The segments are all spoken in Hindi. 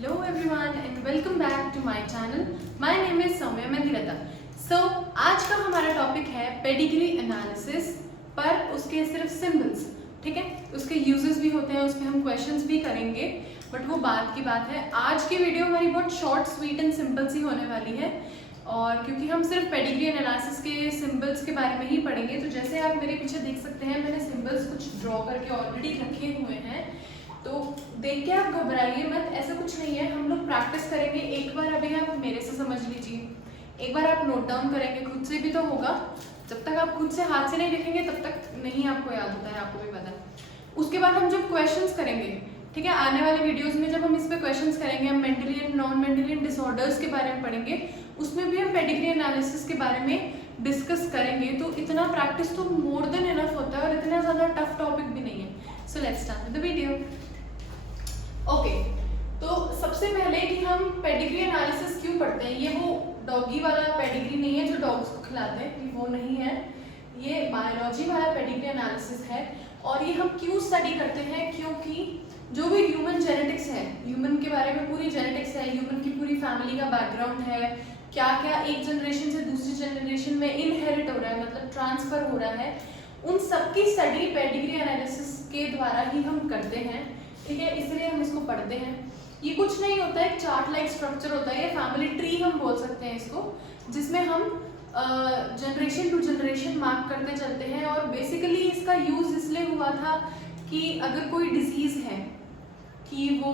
Hello everyone and welcome back to my channel. My name is Soumya Mandirata. So आज का हमारा टॉपिक है पेडिग्री एनालिसिस पर उसके सिर्फ सिंबल्स, ठीक है। उसके यूजेस भी होते हैं, उसमें हम क्वेश्चंस भी करेंगे, बट वो बात की बात है। आज की वीडियो हमारी बहुत शॉर्ट स्वीट एंड सिंपल सी होने वाली है, और क्योंकि हम सिर्फ पेडिग्री एनालिसिस के सिंबल्स के बारे में ही पढ़ेंगे, तो जैसे आप मेरे पीछे देख सकते हैं मैंने सिंबल्स कुछ ड्रॉ करके ऑलरेडी रखे हुए हैं, तो देख के आप घबराइए मत, ऐसा कुछ नहीं है। हम लोग प्रैक्टिस करेंगे। एक बार अभी आप मेरे से समझ लीजिए, एक बार आप नोट डाउन करेंगे, खुद से भी तो होगा। जब तक आप खुद से हाथ से नहीं लिखेंगे तब तक नहीं आपको याद होता है, आपको भी पता है। उसके बाद हम जब क्वेश्चंस करेंगे, ठीक है, आने वाले वीडियोस में जब हम इस पे क्वेश्चंस करेंगे, हम mentally and non mentally disorders के बारे में पढ़ेंगे, उसमें भी हम पेडिग्री एनालिसिस के बारे में डिस्कस करेंगे। तो इतना प्रैक्टिस तो मोर देन इनफ होता है, और इतना ज़्यादा टफ टॉपिक भी नहीं है। So let's start the video. Okay, तो सबसे पहले कि हम पेडिग्री एनालिसिस क्यों पढ़ते हैं, ये वो डॉगी वाला पेडिग्री नहीं है जो डॉग्स को खिलाते हैं, ये वो नहीं है, ये बायोलॉजी वाला पेडिग्री एनालिसिस है। और ये हम क्यों स्टडी करते हैं, क्योंकि जो भी ह्यूमन जेनेटिक्स है, ह्यूमन के बारे में पूरी जेनेटिक्स है, ह्यूमन की पूरी फैमिली का बैकग्राउंड है, क्या क्या एक जनरेशन से दूसरी जनरेशन में इनहेरिट हो रहा है, मतलब ट्रांसफर हो रहा है, उन सबकी स्टडी पेडिग्री एनालिसिस के द्वारा ही हम करते हैं, ठीक है। इसलिए हम इसको पढ़ते हैं। ये कुछ नहीं होता है, एक चार्ट लाइक स्ट्रक्चर होता है, ये फैमिली ट्री हम बोल सकते हैं इसको, जिसमें हम जनरेशन टू जनरेशन मार्क करते चलते हैं। और बेसिकली इसका यूज इसलिए हुआ था कि अगर कोई डिजीज है कि वो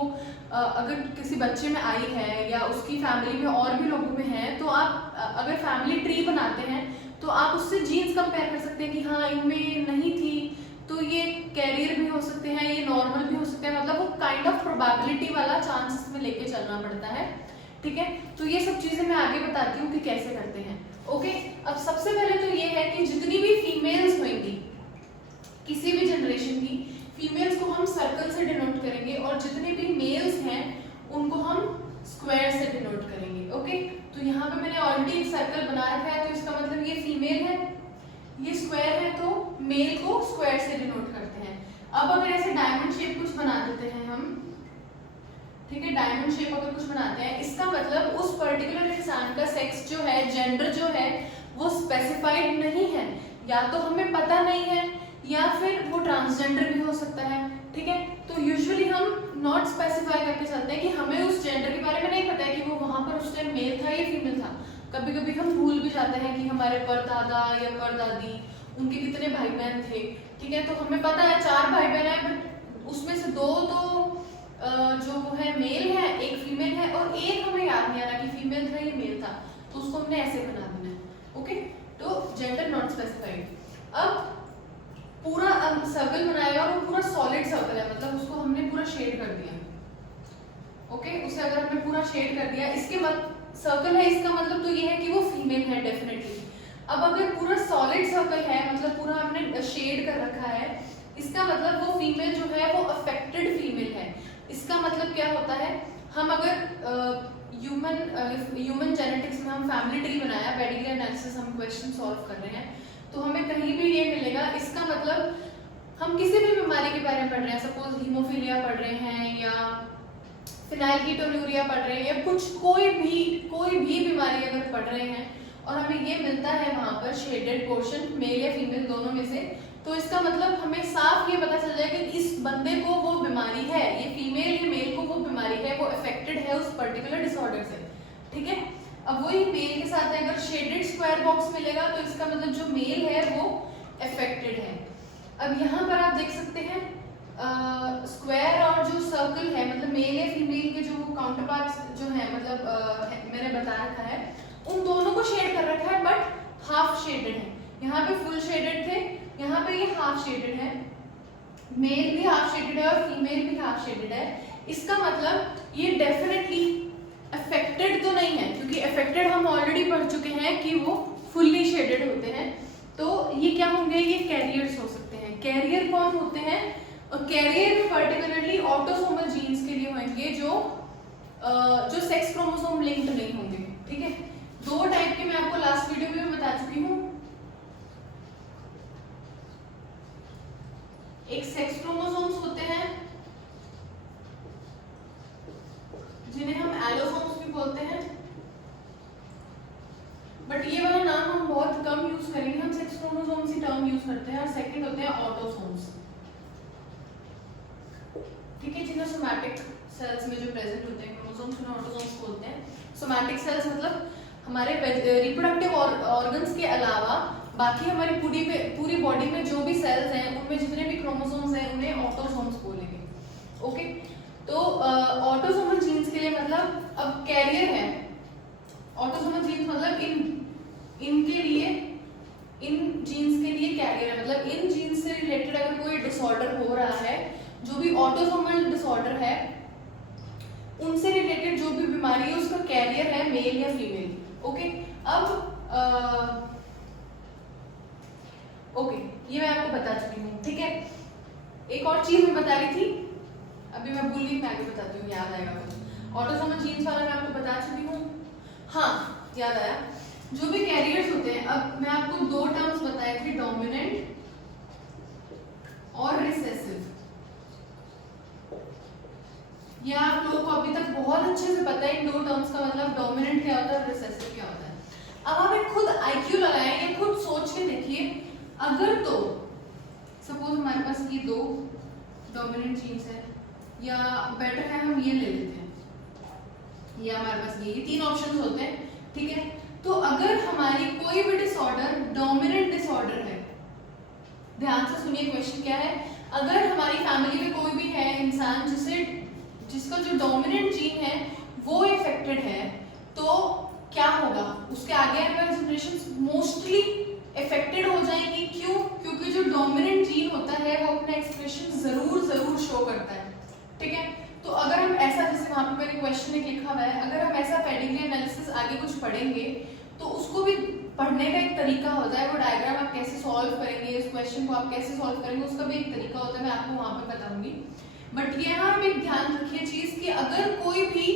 अगर किसी बच्चे में आई है या उसकी फैमिली में और भी लोगों में है, तो आप अगर फैमिली ट्री बनाते हैं तो आप उससे जीन्स कंपेयर कर सकते हैं कि हाँ इनमें नहीं थी, तो ये कैरियर भी हो सकते हैं, ये नॉर्मल भी हो सकते हैं, मतलब वो काइंड ऑफ प्रोबेबिलिटी वाला चांसेस में लेके चलना पड़ता है, ठीक है। तो ये सब चीजें मैं आगे बताती हूँ कि कैसे करते हैं। ओके, अब सबसे पहले तो ये है कि जितनी भी फीमेल्स होंगी किसी भी जनरेशन की, फीमेल्स को हम सर्कल से डिनोट करेंगे, और जितने भी मेल्स हैं उनको हम स्क्वायर से डिनोट करेंगे। ओके, तो यहाँ पे मैंने ऑलरेडी एक सर्कल बना रखा है, तो इसका मतलब ये फीमेल है, ये स्क्वायर है, तो मेल को स्क्वायर से डिनोट करते हैं। अब अगर ऐसे डायमंड शेप कुछ बना देते हैं हम, ठीक है, डायमंड शेप अगर कुछ बनाते हैं, इसका मतलब उस पर्टिकुलर इंसान का सेक्स जो है, जेंडर जो है, वो स्पेसिफाइड नहीं है, या तो हमें पता नहीं है या फिर वो ट्रांसजेंडर भी हो सकता है, ठीक है। तो यूजुअली हम नॉट स्पेसिफाई करके चलते हैं कि हमें उस जेंडर के बारे में नहीं पता है कि वो वहां पर उस टाइम मेल था या फीमेल था। कभी कभी हम भूल भी जाते हैं कि हमारे परदादा या परदादी उनके कितने भाई बहन थे, ठीक है। तो हमें पता है 4 भाई बहन है, बट उसमें से 2 तो जो है मेल है, एक फीमेल है, और एक हमें याद नहीं आ रहा कि फीमेल था या मेल था, तो उसको हमने ऐसे बना देना है। ओके, तो जेंडर नॉट स्पेसिफाइड। अब पूरा सर्कल बनाया और वो पूरा सॉलिड सर्कल है, मतलब उसको हमने पूरा शेड कर दिया। ओके, उसे अगर हमने पूरा शेड कर दिया, इसके मतलब सर्कल है, इसका मतलब तो ये है कि वो फीमेल है डेफिनेटली। अब अगर पूरा सॉलिड सर्कल है, मतलब पूरा हमने शेड कर रखा है, इसका मतलब वो फीमेल जो है वो अफेक्टेड फीमेल है। इसका मतलब क्या होता है, हम अगर ह्यूमन जेनेटिक्स में हम फैमिली ट्री बनाया, पेडिग्री एनालिसिस हम क्वेश्चन सॉल्व कर रहे हैं, तो हमें कहीं भी ये मिलेगा, इसका मतलब हम किसी भी बीमारी के बारे में पढ़ रहे हैं, सपोज हीमोफीलिया पढ़ रहे हैं या फिनाइलकीटोन्यूरिया पढ़ रहे हैं, या कुछ कोई भी बीमारी अगर पढ़ रहे हैं और हमें ये मिलता है वहां पर शेडेड पोर्शन, मेल या फीमेल दोनों में से, तो इसका मतलब हमें साफ ये पता चल जाएगा कि इस बंदे को वो बीमारी है, ये फीमेल या मेल को वो बीमारी है, वो अफेक्टेड है उस पर्टिकुलर डिसऑर्डर से, ठीक है। अब वही मेल के साथ अगर शेडेड स्क्वायर बॉक्स मिलेगा, तो इसका मतलब जो मेल है वो अफेक्टेड है। अब यहाँ पर आप देख सकते हैं स्क्वायर और जो सर्कल है, मतलब मेल या फीमेल के जो काउंटर पार्ट्स जो है, मतलब मैंने बता रखा है, उन दोनों को शेड कर रखा है, बट हाफ शेडेड है। यहाँ पे फुल शेडेड थे, यहाँ पे ये हाफ शेडेड है, मेल भी हाफ शेडेड है और फीमेल भी हाफ शेडेड है। इसका मतलब ये डेफिनेटली अफेक्टेड तो नहीं है, क्योंकि अफेक्टेड हम ऑलरेडी पढ़ चुके हैं कि वो फुल्ली शेडेड होते हैं। तो ये क्या होंगे, ये कैरियर्स हो सकते हैं। कैरियर कौन होते हैं, और कैरियर पर्टिकुलरली ऑटोसोमल जीन्स के लिए होंगे जो सेक्स क्रोमोसोम लिंक्ड नहीं होंगे, ठीक है। 2 टाइप के मैं आपको लास्ट वीडियो में बता चुकी हूँ, एक सेक्स क्रोमोसोम्स होते हैं सोमैटिक सेल्स में जो प्रेजेंट होते हैं, क्रोमोसोम्स उन्हें ऑटोसोम्स बोलते हैं। सोमैटिक सेल्स मतलब हमारे रिप्रोडक्टिव ऑर्गन्स के अलावा बाकी हमारी पूरी बॉडी में जो भी सेल्स हैं उनमें जितने भी क्रोमोसोम्स हैं उन्हें ऑटोसोम्स बोलेंगे। ओके, तो ऑटोसोमल जीन्स के लिए मतलब अब कैरियर है, ऑटोसोमल जीन्स मतलब इनके लिए, इन जीन्स के लिए कैरियर है, मतलब इन जीन्स से रिलेटेड अगर कोई डिसऑर्डर हो रहा है, जो भी ऑटोसोमल डिसऑर्डर है उनसे रिलेटेड जो भी बीमारी है उसका कैरियर है मेल या फीमेल। ओके, अब ओके ये मैं आपको बता चुकी हूँ, ठीक है। एक और चीज मैं बता रही थी, अभी मैं भूल गई, मैं आगे बताती हूँ, याद आएगा कुछ। ऑटोसोमल जीन्स वाला मैं आपको बता चुकी हूँ, हाँ याद आया। जो भी कैरियर्स होते हैं, अब मैं आपको दो टर्म्स बताए थे, डोमिनेंट और रिसेसिव। ये आप लोगों को अभी तक बहुत अच्छे से पता है इन दो टर्म्स का मतलब, डोमिनेंट क्या होता है, रिसेसिव क्या होता है। अब आप एक खुद आईक्यू लगाएं या खुद सोच के देखिए, अगर तो सपोज हमारे पास ये दो डोमिनेंट जीन्स है, या बेटर है हम ये ले लेते हैं, या हमारे पास ये तीन ऑप्शंस होते हैं, ठीक है। तो अगर हमारी कोई भी डिसऑर्डर डोमिनेंट डिसऑर्डर है, ध्यान से सुनिए क्वेश्चन क्या है, अगर हमारी फैमिली में कोई भी है इंसान जिसका जो डोमिनेंट जीन है वो इफेक्टेड है, तो क्या होगा, उसके आगे आने वाली जनरेशन मोस्टली इफेक्टेड हो जाएंगी। क्यों? क्योंकि जो डोमिनेंट जीन होता है वो अपना एक्सप्रेशन जरूर शो करता है, ठीक है। तो अगर हम ऐसा, जैसे वहां पे मेरे क्वेश्चन में लिखा हुआ है, अगर हम ऐसा पेडिग्री एनालिसिस आगे कुछ पढ़ेंगे तो उसको भी पढ़ने का एक तरीका होता है, वो डायग्राम आप कैसे सॉल्व करेंगे, इस क्वेश्चन को आप कैसे सॉल्व करेंगे, उसका भी एक तरीका होता है, मैं आपको वहां पे बताऊंगी। बट यहाँ आप एक ध्यान रखिए चीज कि अगर कोई भी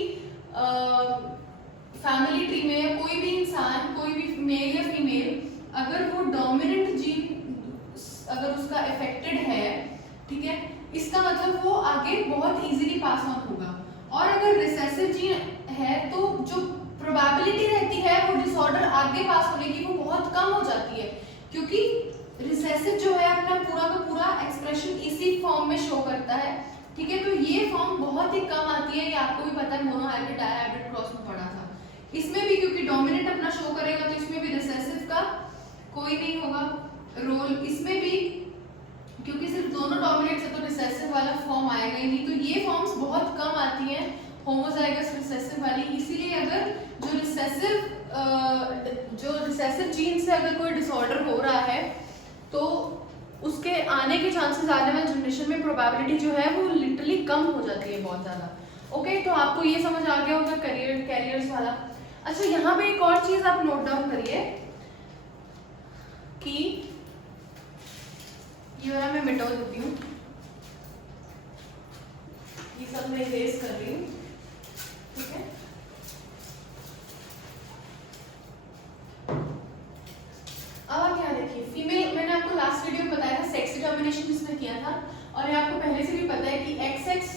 फैमिली ट्री में कोई भी इंसान, कोई भी मेल या फीमेल, अगर वो डोमिनेंट जीन अगर उसका इफेक्टेड है, ठीक है, इसका मतलब वो आगे बहुत इजीली पास ऑन होगा। और अगर रिसेसिव जीन है तो जो प्रोबेबिलिटी रहती है वो डिसऑर्डर आगे पास होने की वो बहुत कम हो जाती है, क्योंकि रिसेसिव जो है अपना पूरा का पूरा एक्सप्रेशन इसी फॉर्म में शो करता है, ठीक है। तो ये फॉर्म बहुत ही कम आती है, ये आपको भी पता है, मोनोहाइब्रिड डायहाइब्रिड क्रॉस में पढ़ा था। इसमें भी क्योंकि डोमिनेंट अपना शो करेगा तो इसमें भी रिसेसिव का कोई नहीं होगा रोल, इसमें भी क्योंकि सिर्फ दोनों डोमिनेंट है तो रिसेसिव वाला फॉर्म आएगा ही नहीं। तो ये फॉर्म्स बहुत कम आती हैं होमोजाइगस रिसेसिव वाली, इसीलिए अगर जो रिसेसिव जीन से अगर कोई डिसऑर्डर हो रहा है तो उसके आने के चांसेस आने वाले जनरेशन में प्रोबेबिलिटी जो है वो लिटरली कम हो जाती है बहुत ज़्यादा। ओके, तो आपको ये समझ आ गया होगा कैरियर्स वाला। अच्छा, यहाँ पे एक और चीज़ आप नोट डाउन करिए कि ये वाला मैं मिटा देती हूँ, ये सब मैं इरेज कर रही हूँ, ठीक है। अब आप यहाँ देखिए, फीमेल, मैंने आपको लास्ट वीडियो में बताया था सेक्स डिटर्मिनेशन जिसमें किया था, और ये आपको पहले से भी पता है कि XX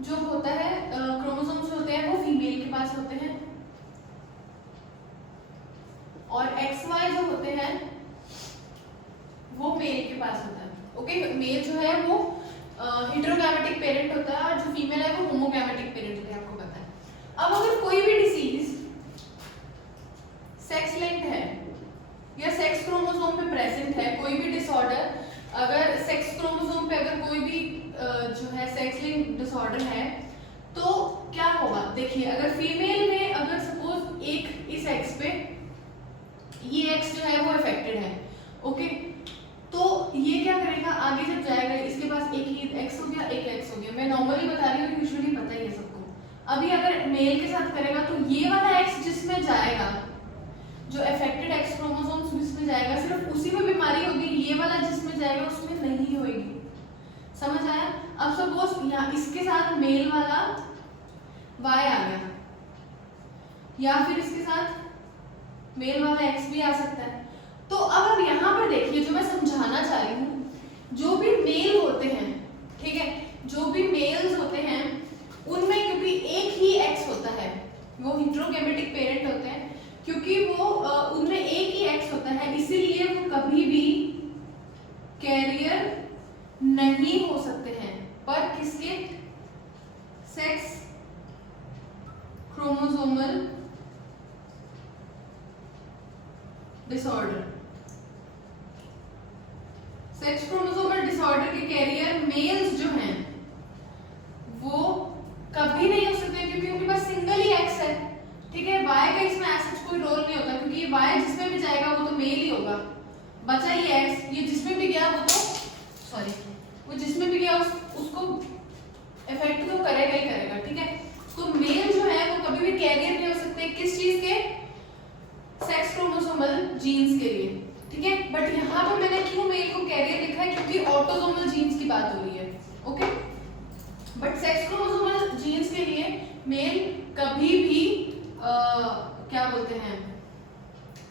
जो होता है, क्रोमोसोम्स होते हैं वो फीमेल के पास होते हैं, और XY जो होते हैं वो मेल के पास होता है। ओके, मेल जो है वो हेटेरोगैमेटिक पेरेंट होता है और जो फीमेल है वो होमोगैमेटिक पेरेंट होता है, आपको पता है। अब अगर कोई भी डिसीज सेक्स लिंक्ड है या सेक्स क्रोमोसोम पे प्रेजेंट है, कोई भी डिसऑर्डर अगर सेक्स क्रोमोसोम पे अगर कोई भी जो है सेक्स लिंक्ड डिसऑर्डर है तो क्या होगा, देखिए अगर फीमेल में अगर सपोज एक इस एक्स पे ये एक्स जो है वो अफेक्टेड है, ओके, तो ये क्या करेगा, आगे जब जाएगा इसके पास एक ही एक्स हो गया, एक एक्स हो गया, मैं नॉर्मली बता रही हूँ, यूजुअली पता ही है सबको। अभी अगर मेल के साथ करेगा तो ये वाला एक्स जिसमें जाएगा, जो अफेक्टेड एक्स क्रोमोसोम्स जिसमें जाएगा, सिर्फ उसी में बीमारी होगी, ये वाला जिसमें जाएगा उसमें नहीं होगी। समझ आया? अब सपोज यहाँ इसके साथ मेल वाला Y आ गया, या फिर इसके साथ मेल वाला X भी आ सकता है। तो अब आप यहाँ पर देखिए, जो मैं समझाना चाह रही हूँ, जो भी मेल होते हैं, ठीक है, जो भी मेल्स होते हैं उनमें क्योंकि एक ही X होता है, वो हेटेरोगैमेटिक पेरेंट होते हैं, क्योंकि वो उनमें एक ही X होता है, इसीलिए वो कभी भी कैरियर नहीं हो सकते हैं। पर किसके? Sex chromosomal disorder. Sex chromosomal disorder के कैरियर मेल्स जो हैं वो कभी नहीं हो सकते क्योंकि उनके पास सिंगल ही एक्स है, ठीक है। वाई का इसमें ऐसा कोई रोल नहीं होता क्योंकि ये वाई जिसमें भी जाएगा वो तो मेल ही होगा, बचा ही एक्स, ये जिसमें भी गया वो तो वो जिसमें भी गया उसको इफेक्ट तो करेगा ही करेगा, ठीक है। तो मेल जो है वो कभी भी कैरियर नहीं हो सकते किस चीज के, सेक्स क्रोमोसोमल जीन्स के लिए, ठीक है। बट यहाँ पे मैंने क्यों मेल को कैरियर लिखा है क्योंकि ऑटोसोमल जीन्स की बात हो रही है, okay. But sex chromosomal genes के लिए मेल कभी भी क्या बोलते हैं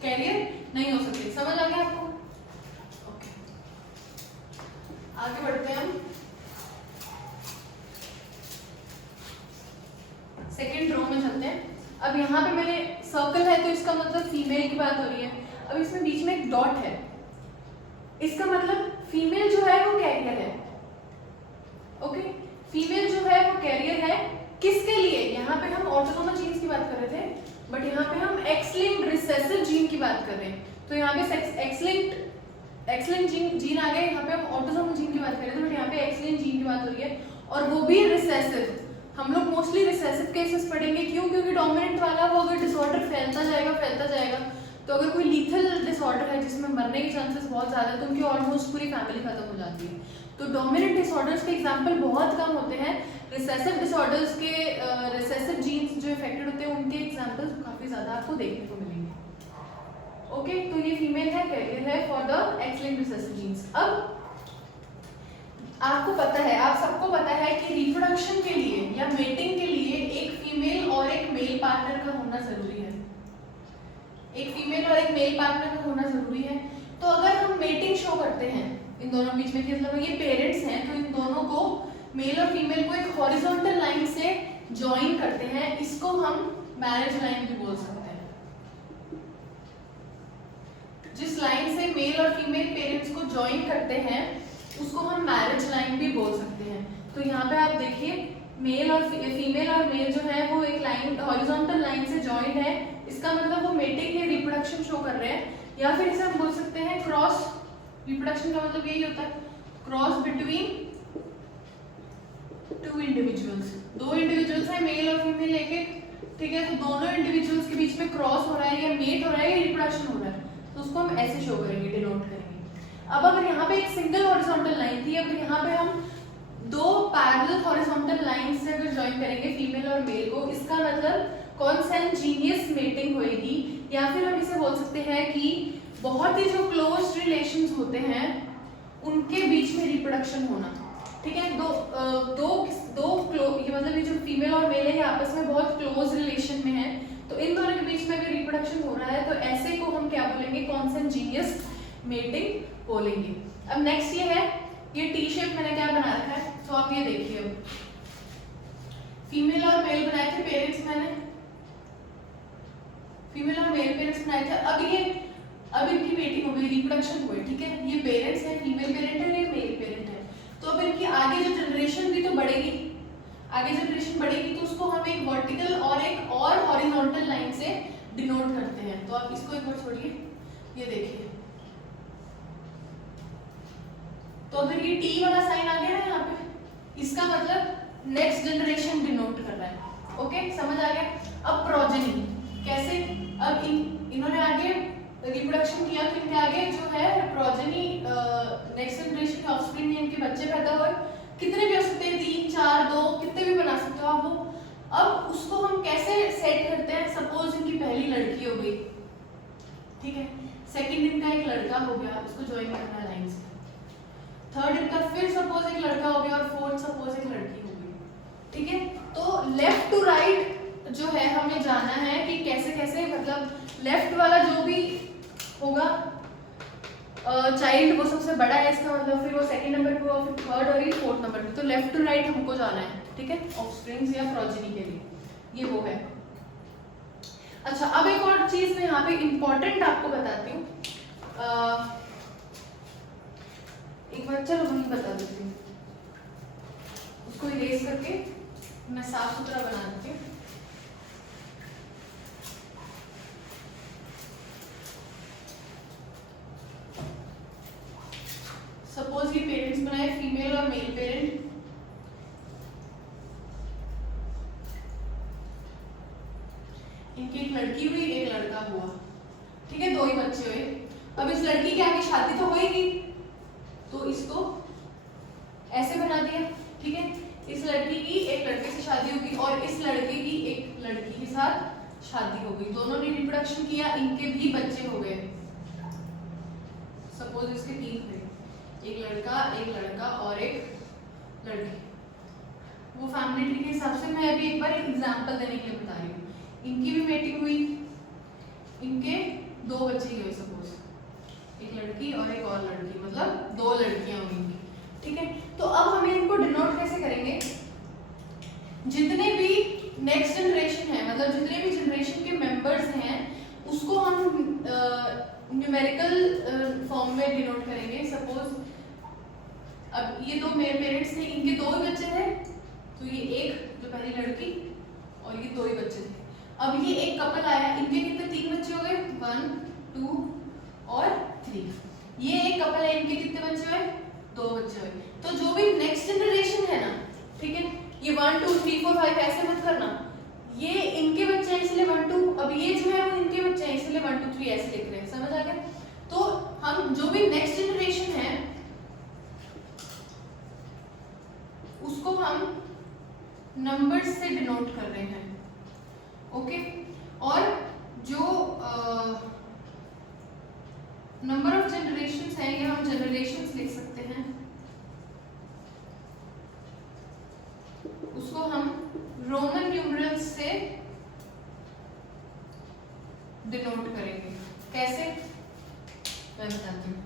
कैरियर नहीं हो सकते। समझ आ गया आपको? ओके, आगे बढ़ते हैं हम। सेकेंड रो में चलते हैं। अब यहाँ पे मैंने सर्कल है तो इसका मतलब फीमेल की बात हो रही है। अब इसमें बीच में एक डॉट है, इसका मतलब फीमेल जो है वो कैरियर है, ओके। फीमेल जो है वो कैरियर है किसके लिए? यहाँ पे हम ऑटोसोमल जीन्स की बात कर रहे थे, बट यहाँ पे हम एक्स-लिंक्ड रिसेसिव जीन की बात कर रहे हैं। तो यहाँ पे एक्स-लिंक्ड जीन आ गए, यहाँ पे हम ऑटोसोमल जीन की बात कर रहे थे, बट यहाँ पे एक्स-लिंक्ड जीन की बात हो रही है और वो भी रिसेसिव। हम लोग मोस्टली रिसेसिव केसेस पढ़ेंगे, क्यों? क्योंकि डोमिनेंट वाला वो अगर डिसऑर्डर फैलता जाएगा, तो अगर कोई लीथल डिसऑर्डर है जिसमें मरने के चांसेस बहुत ज़्यादा है तो उनकी ऑलमोस्ट पूरी फैमिली खत्म हो जाती है। तो डोमिनेंट डिसऑर्डर्स के एग्जांपल बहुत कम होते हैं। रिसेसिव डिसऑर्डर्स के रिसेसिव जीन्स जो इफेक्टेड होते हैं उनके एग्जांपल्स काफ़ी ज़्यादा आपको देखने को मिलेंगे, ओके। तो ये फीमेल है, कैरियर है for the X linked recessive genes. अब आपको पता है, आप सबको पता है कि रिप्रोडक्शन के लिए या मेटिंग के लिए एक फीमेल और एक मेल पार्टनर का होना जरूरी है, एक फीमेल और एक मेल पार्टनर का होना जरूरी है। तो अगर हम मेटिंग शो करते हैं इन दोनों बीच में, मतलब ये पेरेंट्स हैं, तो इन दोनों को, मेल और फीमेल को एक हॉरिजॉन्टल लाइन से ज्वाइन करते हैं, इसको हम मैरिज लाइन भी बोल सकते हैं। जिस लाइन से मेल और फीमेल पेरेंट्स को ज्वाइन करते हैं उसको हम मैरिज लाइन भी बोल सकते हैं। तो यहाँ पे आप देखिए मेल और फीमेल और मेल जो है वो एक लाइन, हॉरिजॉन्टल लाइन से ज्वाइन है, इसका मतलब वो मेटिंग या रिप्रोडक्शन शो कर रहे हैं। या फिर इसे हम बोल सकते हैं क्रॉस, रिप्रोडक्शन का मतलब यही होता है क्रॉस बिटवीन टू इंडिविजुअल्स। दो इंडिविजुअल्स हैं, मेल और फीमेल एक एक, ठीक है। तो दोनों इंडिविजुअल्स के बीच में क्रॉस हो रहा है या मेट हो रहा है या रिप्रोडक्शन हो रहा है, तो उसको हम ऐसे शो करेंगे, डिनोट करेंगे। अब अगर यहाँ पे एक सिंगल हॉरिजॉन्टल लाइन थी, अगर यहाँ पे हम दो पैरेलल हॉरिजॉन्टल लाइन से अगर ज्वाइन करेंगे फीमेल और मेल को, इसका मतलब कॉन्सेंजीनियस मेटिंग होएगी। या फिर हम इसे बोल सकते हैं कि बहुत ही जो क्लोज रिलेशंस होते हैं उनके बीच में रिप्रोडक्शन होना, ठीक है। ये मतलब ये जो फीमेल और मेल है ये आपस में बहुत क्लोज रिलेशन में है, तो इन दोनों के बीच में अगर रिप्रोडक्शन हो रहा है तो ऐसे को हम क्या बोलेंगे? कॉन्सेंजीनियस मेटिंग बोलेंगे। अब नेक्स्ट ये है, ये टी शेप मैंने क्या बना रखा है, तो आप ये देखिए, फीमेल और मेल बनाए थे पेरेंट्स, मैंने फीमेल और मेल पेरेंट्स बनाए थे। अब इनकी मेटिंग हो गई, रिप्रोडक्शन हुई, ठीक है। ये पेरेंट्स है, फीमेल पेरेंट है, ये मेल पेरेंट है। तो अब इनकी आगे जो जनरेशन भी तो बढ़ेगी, आगे जनरेशन बढ़ेगी तो उसको हम एक वर्टिकल और एक और हॉरिजॉन्टल लाइन से डिनोट करते हैं। तो आप इसको एक बार छोड़िए, ये देखिए, तो अगर ये टी वाला साइन आ गया ना यहाँ पे, इसका मतलब नेक्स्ट जनरेशन डिनोट कर रहा है, ओके, समझ आ गया। अब प्रोजेनी कैसे, अब इन्होंने आगे रिप्रोडक्शन किया तो इनके आगे जो है प्रोजेनी, नेक्स्ट जनरेशन के ऑफस्प्रिंग में इनके बच्चे पैदा हुए, कितने भी हो सकते हैं, 3, 4, 2, कितने भी बना सकते हो आप वो। अब उसको हम कैसे सेट करते हैं? सपोज इनकी पहली लड़की हो गई, ठीक है, सेकंड इनका एक लड़का हो गया, उसको ज्वाइन करना है लाइन से, थर्ड इनका फिर सपोज एक लड़का हो गया और फोर्थ सपोज एक लड़की हो गई, ठीक है। तो लेफ्ट टू राइट जो है हमें जाना है कि कैसे कैसे, मतलब लेफ्ट वाला जो भी होगा चाइल्ड वो सबसे बड़ा है, इसका मतलब फिर वो सेकंड नंबर पे होगा, फिर थर्ड और ये फोर्थ नंबर पे। तो लेफ्ट टू राइट हमको जाना है, ठीक है, ऑफस्प्रिंग्स या प्रोजेनी के लिए, ये वो है। अच्छा, अब एक और चीज मैं यहाँ पे इम्पोर्टेंट आपको बताती हूँ, एक बार चलो वही बता देती हूँ, उसको इरेज करके मैं साफ सुथरा बना देती हूँ। सपोज ये पेरेंट्स बनाए, फीमेल और मेल पेरेंट। इनकी एक लड़की हुई, एक लड़का हुआ, ठीक है, 2 ही बच्चे हुए। अब इस लड़की की आगे शादी तो होएगी, तो इसको ऐसे बना दिया, ठीक है। इस लड़की की एक लड़के से शादी होगी और इस लड़के की एक लड़की के साथ शादी हो गई, दोनों ने रिप्रोडक्शन किया, इनके भी बच्चे हो गए। सपोज इसके 3 हुए, एक लड़का और एक लड़की। वो फैमिली ट्री के हिसाब से मैं अभी एक बार एग्जांपल देने के लिए बता रही हूँ। इनकी भी मेटिंग हुई, इनके 2 बच्चे हुए, सपोज एक लड़की और एक और लड़की, मतलब 2 लड़कियां हुई इनकी, ठीक है। तो अब हम इनको डिनोट कैसे करेंगे? जितने भी नेक्स्ट जनरेशन है, मतलब जितने भी जनरेशन के मेंबर्स हैं, उसको हम न्यूमेरिकल फॉर्म में डिनोट करेंगे। सपोज अब ये 2 मेरे पेरेंट्स थे, इनके 2 ही बच्चे थे, तो ये एक जो पहली लड़की और ये 2 ही बच्चे थे। अब ये एक कपल आया, इनके कितने 3 बच्चे हो गए, 1 2 और 3। ये एक कपल है, इनके कितने बच्चे हुए, 2 बच्चे हुए। तो जो भी नेक्स्ट जनरेशन है ना, ठीक है, ये 1 2 3 4 5 ऐसे मत करना, ये इनके बच्चे हैं इसलिए 1 2, अब ये जो है वो इनके बच्चे हैं इसलिए 1 2 3 ऐसे लिख रहे हैं, समझ आ गया? तो हम जो भी नेक्स्ट जनरेशन है उसको हम नंबर्स से डिनोट कर रहे हैं, ओके। और जो नंबर ऑफ जनरेशंस हैं, ये हम जनरेशंस लिख सकते हैं, उसको हम रोमन न्यूमरल्स से डिनोट करेंगे। कैसे, मैं बताती हूँ।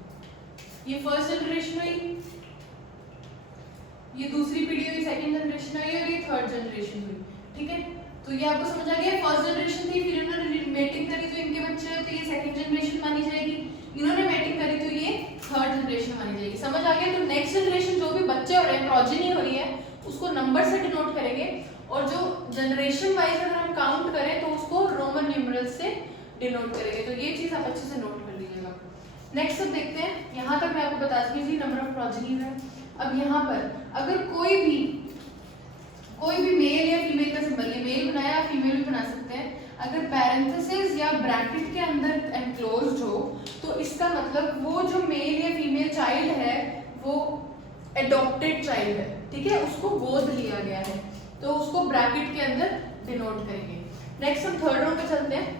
ये फर्स्ट जनरेशन हुई, ये दूसरी पीढ़ी हुई, सेकंड जनरेशन हुई और ये थर्ड जनरेशन हुई, ठीक है। तो ये आपको समझ आ गया, फर्स्ट जनरेशन थी, फिर इन्होंने मेटिंग करी तो इनके बच्चे हुए, तो ये सेकंड जनरेशन मानी जाएगी, इन्होंने मेटिंग करी तो ये थर्ड जनरेशन मानी जाएगी, समझ आ गया? तो नेक्स्ट जनरेशन जो भी बच्चे हो रहे हैं, प्रोजेनी हो रही है, उसको नंबर से डिनोट करेंगे, और जो जनरेशन वाइज अगर हम काउंट करें तो उसको रोमन न्यूमरल्स से डिनोट करेंगे। तो ये चीज आप अच्छे से नोट कर लीजिएगा। नेक्स्ट अब देखते हैं, यहाँ तक मैं आपको बता दी नंबर ऑफ प्रोजेनीज है। अब यहाँ पर अगर कोई भी मेल या फीमेल का सिंबल, ये मेल बनाया, फीमेल भी बना सकते हैं, अगर पैरेंथेसिस या ब्रैकेट के अंदर एनक्लोज्ड हो, तो इसका मतलब वो जो मेल या फीमेल चाइल्ड है वो एडॉप्टेड चाइल्ड है, ठीक है, उसको गोद लिया गया है, तो उसको ब्रैकेट के अंदर डिनोट करेंगे। नेक्स्ट हम थर्ड रो पे चलते हैं।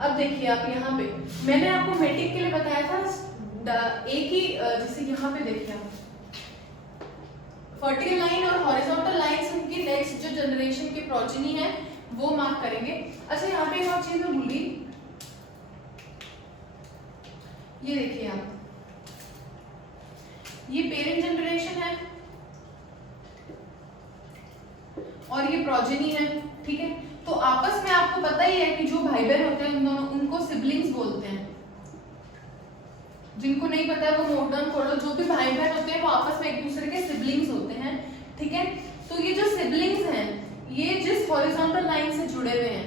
अब देखिए आप यहाँ पे मैंने आपको मेटिंग के लिए बताया था एक ही, जैसे यहाँ पे देखिए आप वर्टिकल लाइन और हॉरिजॉन्टल लाइंस उनकी नेक्स्ट जो जनरेशन के प्रोजेनी है वो मार्क करेंगे। अच्छा यहाँ पे एक और चीज मैं भूली, ये देखिए आप, ये पेरेंट जनरेशन है और ये प्रोजेनी है, ठीक है। तो आपस में आपको पता ही है कि जो भाई बहन होते हैं उन दोनों, उनको सिबलिंग्स बोलते हैं। जिनको नहीं पता है वो नोट डाउन कर लो, जो भी भाई बहन होते हैं वो आपस में एक दूसरे के सिबलिंग्स होते हैं, ठीक है। तो ये जो सिबलिंग्स हैं ये जिस हॉरिजॉन्टल लाइन से जुड़े हुए हैं,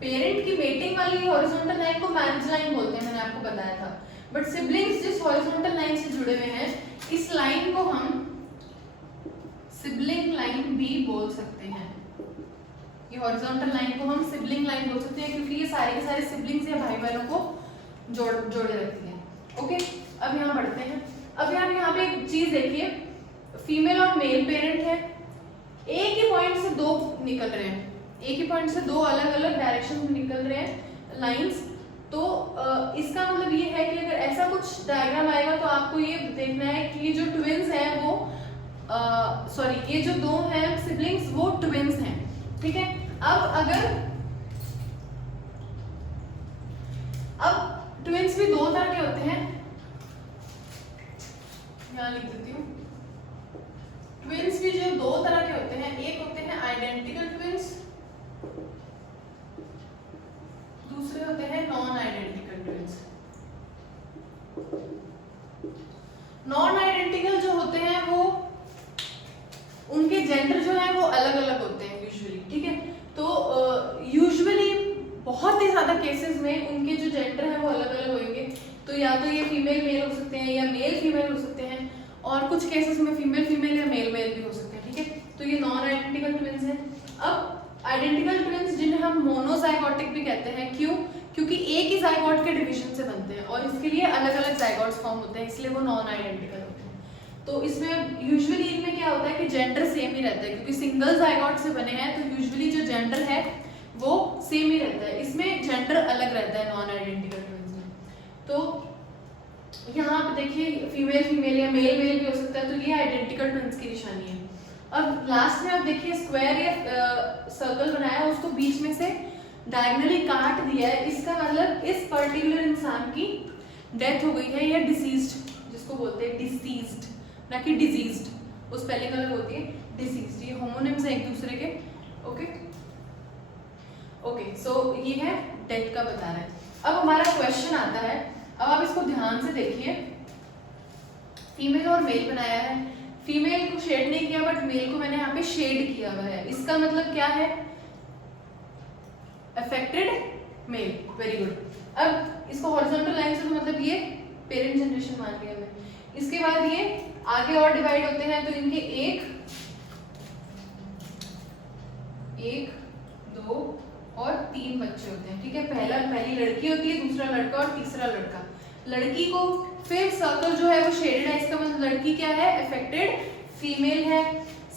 पेरेंट की मेटिंग वाली हॉरिजॉन्टल लाइन को मैरिज लाइन बोलते हैं, मैंने आपको बताया था, बट सिबलिंग्स जिस हॉरिजॉन्टल लाइन से जुड़े हुए हैं इस लाइन को हम सिबलिंग लाइन भी बोल सकते हैं। ये हॉरिजॉन्टल लाइन को हम सिबलिंग लाइन बोल सकते हैं क्योंकि ये सारे के सारे सिबलिंग्स या भाई बहनों को जोड़े रखती है, ओके। अब यहाँ बढ़ते हैं। अब यहाँ पे एक चीज देखिए, फीमेल और मेल पेरेंट है, एक ही पॉइंट से 2 निकल रहे हैं, एक ही पॉइंट से 2 अलग अलग डायरेक्शन में निकल रहे हैं लाइंस। तो इसका मतलब ये है कि अगर ऐसा कुछ डायग्राम आएगा तो आपको ये देखना है कि ये जो ट्विंस हैं वो ये जो 2 हैं सिबलिंग्स वो ट्विंस हैं, ठीक है। अब ट्विंस भी 2 तरह के होते हैं, यहाँ लिख देती हूँ। ट्विंस भी जो 2 तरह के होते हैं, एक होते हैं आइडेंटिकल ट्विंस, दूसरे होते हैं non identical twins. Non identical जो होते हैं वो उनके जेंडर जो है केसेस में उनके जो जेंडर है वो अलग अलग होंगे, तो या तो ये फीमेल मेल हो सकते हैं या मेल फीमेल हो सकते हैं, और कुछ केसेस में फीमेल फीमेल या मेल मेल भी हो सकते हैं, ठीक है। तो ये नॉन आइडेंटिकल ट्विंस हैं। अब आइडेंटिकल ट्विंस जिन्हें हम मोनोजाइगोटिक भी कहते हैं, क्यों? क्योंकि एक ही जाइगोट के डिवीजन से बनते हैं और इसके लिए अलग अलग जाइगोट्स फॉर्म होते हैं, इसलिए वो नॉन आइडेंटिकल होते हैं। तो इसमें यूजुअली इनमें क्या होता है कि जेंडर सेम ही रहता है, क्योंकि सिंगल जाइगोट से बने हैं तो यूजुअली जो जेंडर है वो सेम ही रहता है। इसमें जेंडर अलग रहता है नॉन आइडेंटिकल ट्विंस में। तो यहाँ पे देखिए फीमेल फीमेल या मेल मेल भी हो सकता है, तो ये आइडेंटिकल ट्विंस की निशानी है। अब लास्ट में आप देखिए स्क्वायर या सर्कल बनाया, उसको बीच में से डायगोनली काट दिया है, इसका मतलब इस पर्टिकुलर इंसान की डेथ हो गई है या डिसीज्ड, जिसको बोलते हैं डिसीज्ड, ना कि डिजीज्ड। उस पहले कलर होती है डिसीज्ड, ये होमोनिम्स है एक दूसरे के। ओके ओके, सो ये है डेथ का बता रहा है। अब हमारा क्वेश्चन आता है, अब आप इसको ध्यान से देखिए, फीमेल और मेल बनाया है, फीमेल को शेड नहीं किया बट मेल को मैंने यहाँ पे शेड किया हुआ है, इसका मतलब क्या है? Affected male, very good. अब इसको हॉरिजॉन्टल लाइन से तो मतलब ये पेरेंट जनरेशन मान लिया मैं। इसके बाद ये आगे और डिवाइड होते हैं, तो इनके एक दो और तीन बच्चे होते हैं, ठीक है। पहली लड़की होती है, दूसरा लड़का और तीसरा लड़का। लड़की को फिर सर्कल जो है वो शेडेड है, इसका मतलब लड़की क्या है? अफेक्टेड फीमेल है।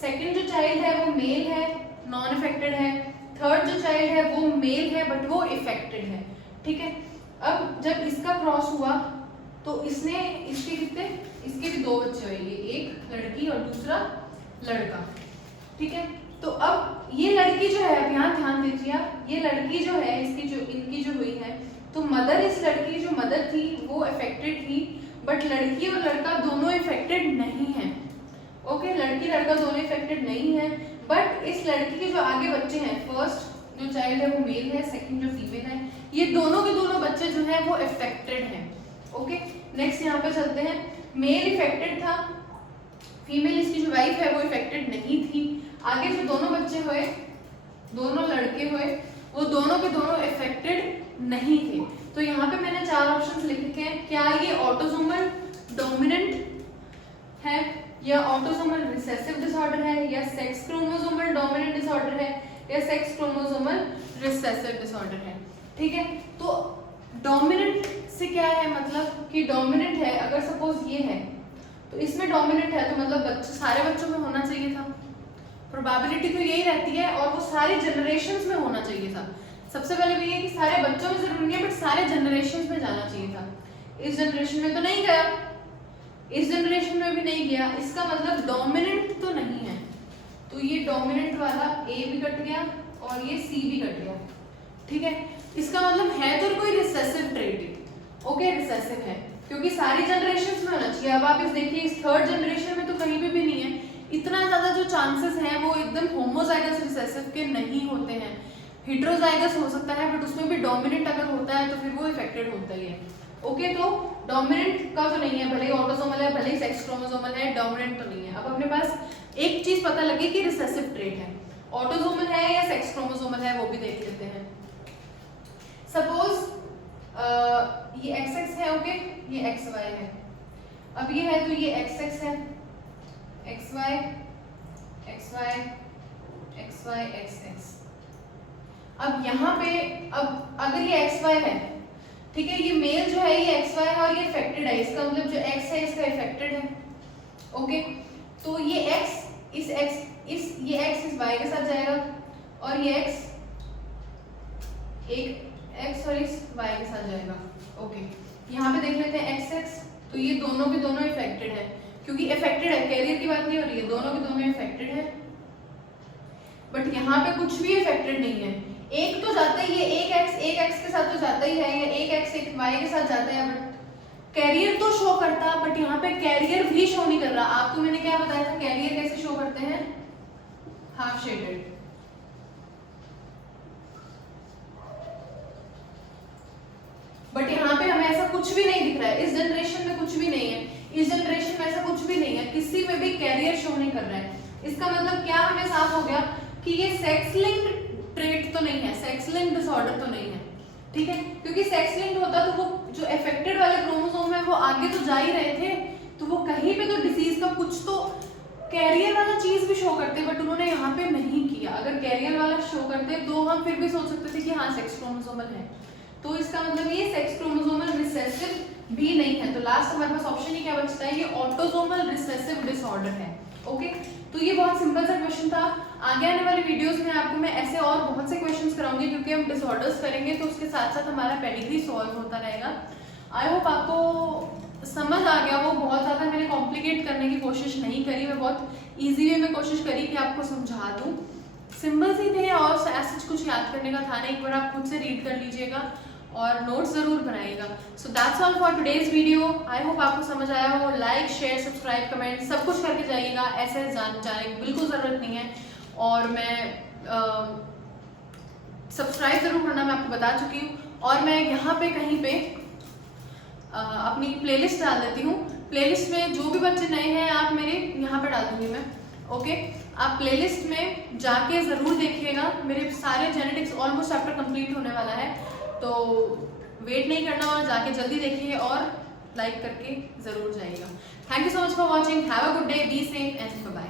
सेकंड जो चाइल्ड है वो मेल है, नॉन अफेक्टेड है। थर्ड जो चाइल्ड है वो मेल है बट वो इफेक्टेड है, ठीक है। अब जब इसका क्रॉस हुआ तो इसके कितने? इसके भी दो बच्चे हुए, एक लड़की और दूसरा लड़का, ठीक है। तो अब ये लड़की जो है, अब यहाँ ध्यान दीजिए आप, ये लड़की जो है इनकी जो हुई है, तो मदर, इस लड़की जो मदर थी वो अफेक्टेड थी, बट लड़की और लड़का दोनों इफेक्टेड नहीं है। ओके, लड़की लड़का दोनों इफेक्टेड नहीं है, बट इस लड़की के जो आगे बच्चे हैं, फर्स्ट जो चाइल्ड है वो मेल है, सेकंड जो फीमेल है, ये दोनों के दोनों बच्चे जो हैं वो अफेक्टेड हैं। ओके, नेक्स्ट यहाँ पे चलते हैं। मेल इफेक्टेड था, फीमेल इसकी जो वाइफ है वो इफेक्टेड नहीं थी। आगे जो दोनों बच्चे हुए, दोनों लड़के हुए, वो दोनों के दोनों इफेक्टेड नहीं थे। तो यहाँ पे मैंने चार ऑप्शंस लिख रखे हैं। क्या ये ऑटोसोमल डोमिनेंट है, या ऑटोसोमल रिसेसिव डिसऑर्डर है, या सेक्स क्रोमोसोमल डोमिनेंट डिसऑर्डर है, या सेक्स क्रोमोसोमल रिसेसिव डिसऑर्डर है, ठीक है। तो डोमिनेंट से क्या है मतलब कि डोमिनेंट है, अगर सपोज ये है तो इसमें डोमिनेंट है, तो मतलब सारे बच्चों में होना चाहिए था, प्रोबेबिलिटी तो यही रहती है, और वो सारे जनरेशंस में होना चाहिए था। सबसे पहले भी ये कि सारे बच्चों में जरूरी नहीं है, बट सारे जनरेशंस में जाना चाहिए था। इस जनरेशन में तो नहीं गया, इस जनरेशन में भी नहीं गया, इसका मतलब डोमिनेंट तो नहीं है। तो ये डोमिनेंट वाला ए भी कट गया और ये सी भी कट गया, ठीक है। इसका मतलब है तो कोई रिसेसिव ट्रेट, ओके, रिसेसिव है क्योंकि सारी जनरेशंस में होना चाहिए। अब आप इस देखिए, इस थर्ड जनरेशन में तो कहीं पे भी नहीं है। इतना ज्यादा जो चांसेस हैं वो एकदम होमोजाइगस रिसेसिव के नहीं होते हैं। हेटेरोजाइगस हो सकता है, बट उसमें भी डोमिनेंट अगर होता है तो फिर वो इफेक्टेड होता ही है। ओके, तो डोमिनेंट का तो नहीं है, भले ही ऑटोसोमल है, भले ही सेक्स क्रोमोसोमल है, डोमिनेंट तो नहीं है। अब अपने पास एक चीज पता लगी कि रिसेसिव ट्रेट है, ऑटोसोमल है या सेक्स क्रोमोसोमल है, वो भी देख लेते हैं। सपोज ये XX है, ओके, ये XY है। अब ये है तो ये XX है, XY XY XY XX। अब यहाँ पे अब अगर ये XY है, ठीक है, ये मेल जो है ये XY है और ये इफेक्टेड है, इसका मतलब जो X है इसका इफेक्टेड है। ओके, तो ये X इस Y के साथ जाएगा और ये X और इस Y के साथ जाएगा। ओके, यहाँ पे देख लेते हैं XX, तो ये दोनों के दोनों इफेक्टेड है, क्योंकि इफेक्टेड है, कैरियर की बात नहीं हो रही है, दोनों के दोनों इफेक्टेड है। बट यहाँ पे कुछ भी इफेक्टेड नहीं है, एक तो जाता ही है, एक एक्स के साथ तो जाता ही है, या एक एक्स एक वाई के साथ जाता है, बट कैरियर तो शो करता, बट यहाँ पे कैरियर भी शो नहीं कर रहा। आपको मैंने क्या बताया था, कैरियर कैसे शो करते हैं? Half shaded. बट यहाँ पे हमें ऐसा कुछ भी नहीं दिख रहा है, इस जनरेशन में कुछ भी नहीं है, इस जनरेशन में ऐसा कुछ भी नहीं है, किसी में भी कैरियर शो नहीं कर रहा है। इसका मतलब क्या हमें साफ हो गया कि ये सेक्स लिंक्ड ट्रेट तो नहीं है, सेक्स लिंक्ड डिसऑर्डर तो नहीं है, ठीक है, क्योंकि सेक्स लिंक्ड होता तो वो जो अफेक्टेड वाले क्रोमोसोम है वो आगे तो जा ही रहे थे, तो वो कहीं पे तो डिजीज का कुछ तो कैरियर वाला चीज भी शो करते, बट उन्होंने यहाँ पे नहीं किया। अगर कैरियर वाला शो करते तो हम फिर भी सोच सकते थे कि हाँ सेक्स क्रोमोसोमल है, तो इसका मतलब ये सेक्स क्रोमोसोमल रिसेसिव भी नहीं है। तो लास्ट हमारे पास ऑप्शन ही क्या बचता है, ये ऑटोसोमल रिसेसिव डिसऑर्डर है। ओके, तो ये बहुत सिंपल सा क्वेश्चन था। आगे आने वाली वीडियोस में आपको मैं ऐसे और बहुत से क्वेश्चंस कराऊंगी, क्योंकि हम डिसऑर्डर्स करेंगे तो उसके साथ साथ हमारा पेडिग्री सॉल्व होता रहेगा। आई होप आपको समझ आ गया वो, बहुत ज़्यादा मैंने कॉम्प्लिकेट करने की कोशिश नहीं करी, मैं बहुत ईजी वे में कोशिश करी कि आपको समझा दूँ। सिंपल्स ही थे और ऐसा कुछ याद करने का था नहीं, एक बार आप खुद से रीड कर लीजिएगा और नोट्स ज़रूर बनाइएगा। So that's all for today's video. I hope आपको समझ आया हो। लाइक शेयर सब्सक्राइब कमेंट सब कुछ करके जाइएगा, ऐसे जाने की बिल्कुल ज़रूरत नहीं है। और मैं सब्सक्राइब ज़रूर करना मैं आपको बता चुकी हूँ, और मैं यहाँ पे कहीं पे अपनी प्लेलिस्ट डाल देती हूँ। प्लेलिस्ट में जो भी बच्चे नए हैं आप मेरे यहाँ पे डाल दूँगी मैं। ओके, आप प्लेलिस्ट में जाके ज़रूर देखिएगा, मेरे सारे जेनेटिक्स ऑलमोस्ट चैप्टर कंप्लीट होने वाला है, तो वेट नहीं करना और जाके जल्दी देखिए और लाइक करके ज़रूर जाइएगा। Thank you so much for watching, have a good day, be safe and bye.